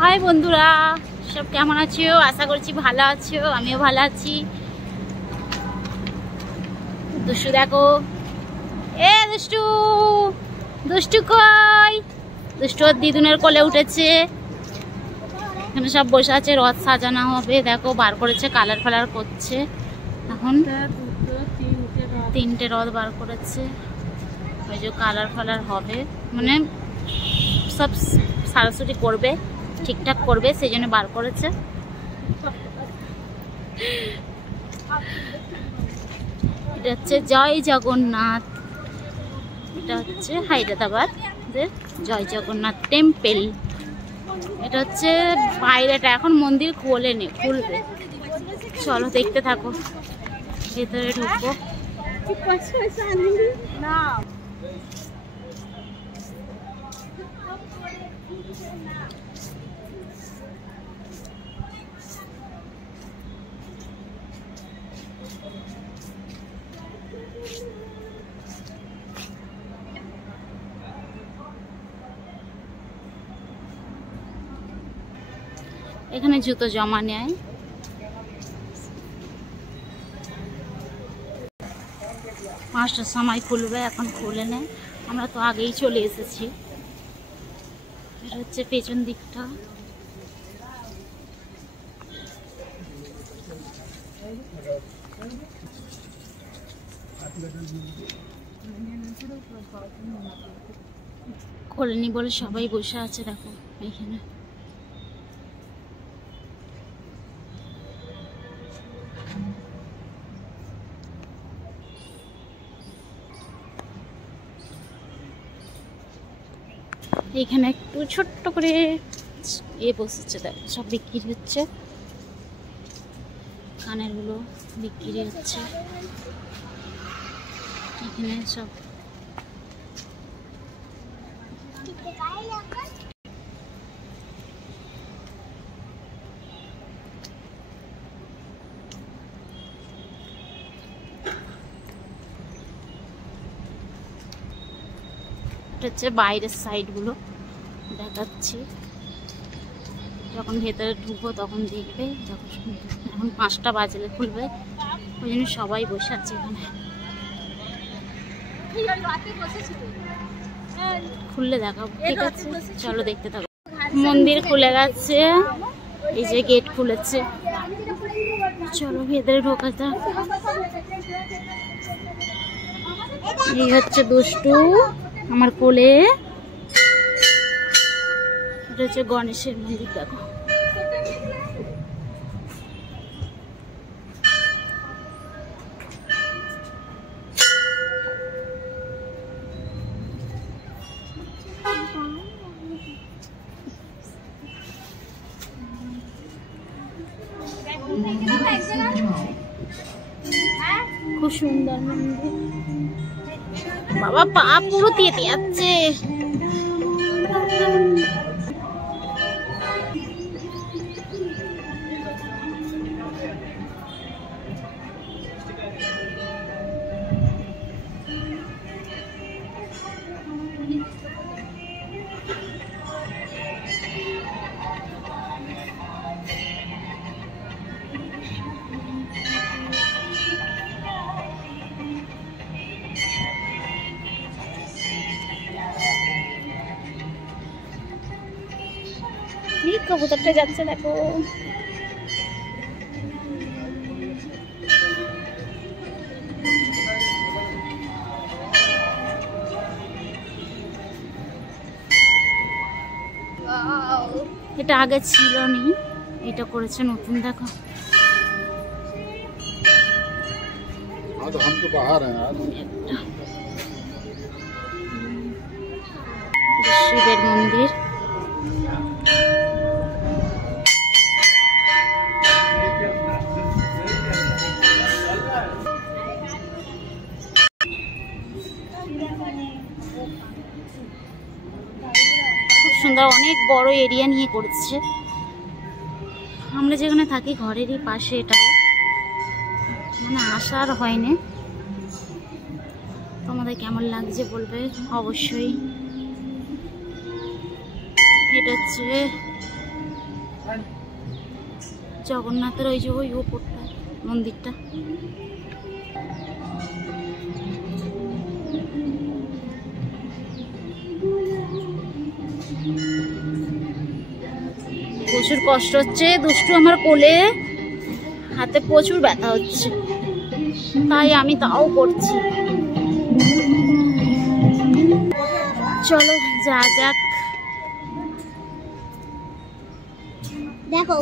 High বন্ধুরা, সব কেমন আছো? আশা করছি ভালো আছো, আমিও ভালো আছি। দুষ্টু দেখো, এ দুষ্টু দুষ্টু কই? দুষ্টু ওর দিদুনের কোলে উঠেছে। এখানে সব বসে আছে, রথ সাজানো হবে। দেখো বার করেছে, কালার ফালার করছে। এখন তিনটে রথ বার করেছে, ওই যে কালার ফালার হবে, মানে সব সারাসুরি করবে, ঠিকঠাক করবে, সেই জন্য বার করেছে। এটা হচ্ছে জয় জগন্নাথ, এটা হচ্ছে হায়দ্রাবাদ জয় জগন্নাথ টেম্পল। এটা হচ্ছে বাইরেটা, এখন মন্দির খোলেনি, খুলবে। চলো দেখতে থাকো, ভেতরে ঢুকবো। এখানে জুতো জমা নেয়। 5টার সময় খুলবে, এখন খুলে নেয়। আমরা তো আগেই চলে এসেছি। এটা হচ্ছে পেছন দিকটা। খোলেনি বলে সবাই বসে আছে, দেখো এখানে। এখানে একটু ছোট্ট করে বসেছে, দেখো সব বিক্রি হচ্ছে। কানের গুলো বিক্রি হচ্ছে এখানে সব। এটা হচ্ছে বাইরের সাইড গুলো দেখাচ্ছি, যখন ভেতরে ঢুকবো তখন দেখবে। এখন 5টা বাজলে খুলবে, ওই জন্য সবাই বসে আছে এখানে। খুললে দেখাবো, ঠিক আছে? চলো দেখতে থাকো। মন্দির খুলে গেছে, এই যে গেট খুলেছে। চলো ভেতরে ঢোকা যাক। এই হচ্ছে দুষ্টু আমার কোলে। এটা হচ্ছে গণেশের মন্দির, দেখো। খুব সুন্দর মন্দির। বাবা পা পুরো তেতে যাচ্ছে। কবুতরটা যাচ্ছে, দেখো। এটা আগে ছিল নি, এটা করেছে নতুন, দেখো। শিবের মন্দির। সুন্দর, অনেক বড় এরিয়া নিয়ে করেছে। আমরা যেখানে থাকি ঘরেরই পাশে, এটাও মানে আসার হয়নি। তোমাদের কেমন লাগছে বলবে অবশ্যই। এটা হচ্ছে জগন্নাথের ওই যে ওই ওপরটা মন্দিরটা। প্রচুর কষ্ট হচ্ছে, দুষ্টু আমার কোলে, হাতে প্রচুর ব্যথা হচ্ছে, তাই আমি তাও করছি। চলো যা যাক। দেখো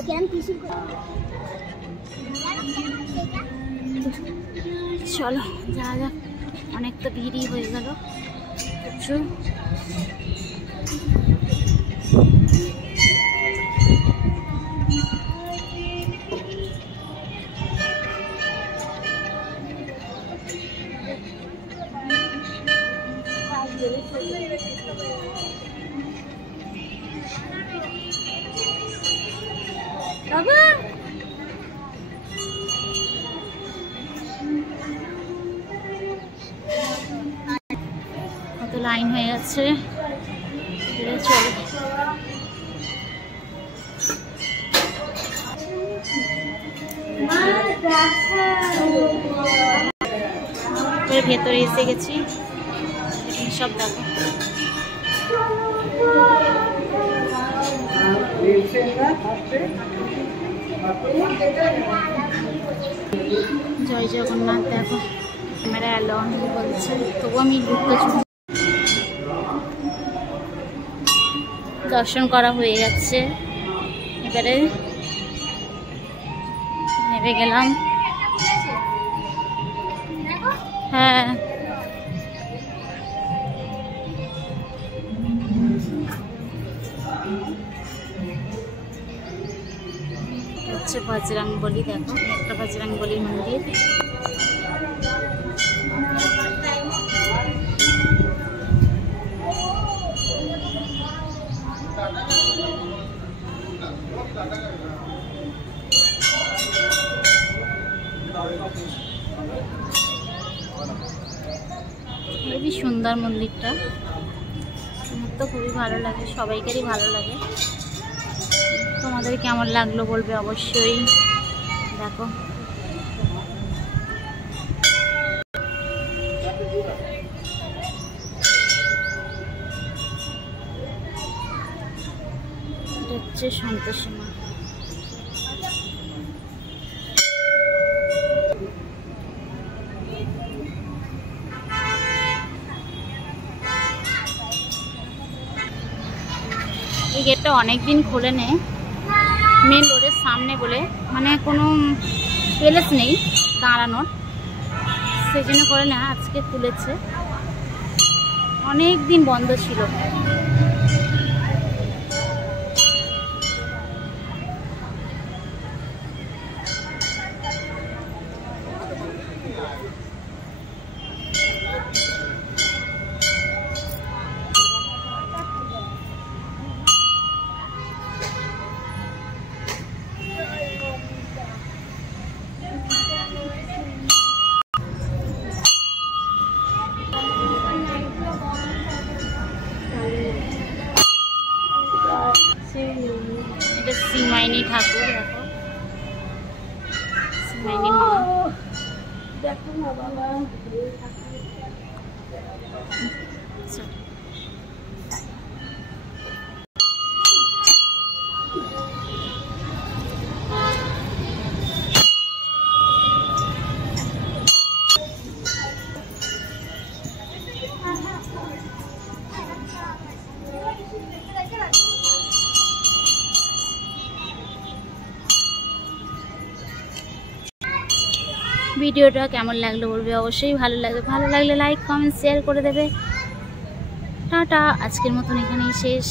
চলো যা যাক, অনেক তো ভিড়ই হয়ে গেল প্রচুর। কত লাইন হয়ে গেছে, চলো। ভেতরে এসে গেছি, সব দেখো। জয় জগন্নাথ। দেখো ক্যামেরা অ্যালাউড বলছে, তবু আমি ঢুকতে। দর্শন করা হয়ে যাচ্ছে, এবারে নেমে গেলাম। হ্যাঁ হচ্ছে বজরংবলী। দেখো একটা বজরংবলী মন্দির। খুবই সুন্দর মন্দিরটা, আমার তো খুবই ভালো লাগে, সবাইকারই ভালো লাগে। তোমাদের কেমন লাগলো বলবে অবশ্যই। দেখো এটা হচ্ছে সন্তোষী মা। এই গেটটা অনেকদিন খোলে নেই, মেন রোডের সামনে বলে, মানে কোনো প্লেস নেই দাঁড়ানোর, সেই জন্য করে না, আজকে খুলেছে, অনেক দিন বন্ধ ছিল। এটা শ্রীমাইনী ঠাকুর। দেখো শ্রীমাইনী মা। দেখো না বাবা, ভিডিওটা কেমন লাগলো বলবে অবশ্যই। ভালো লাগলে লাইক কমেন্ট শেয়ার করে দেবে। টাটা, আজকের মতন এখানেই শেষ।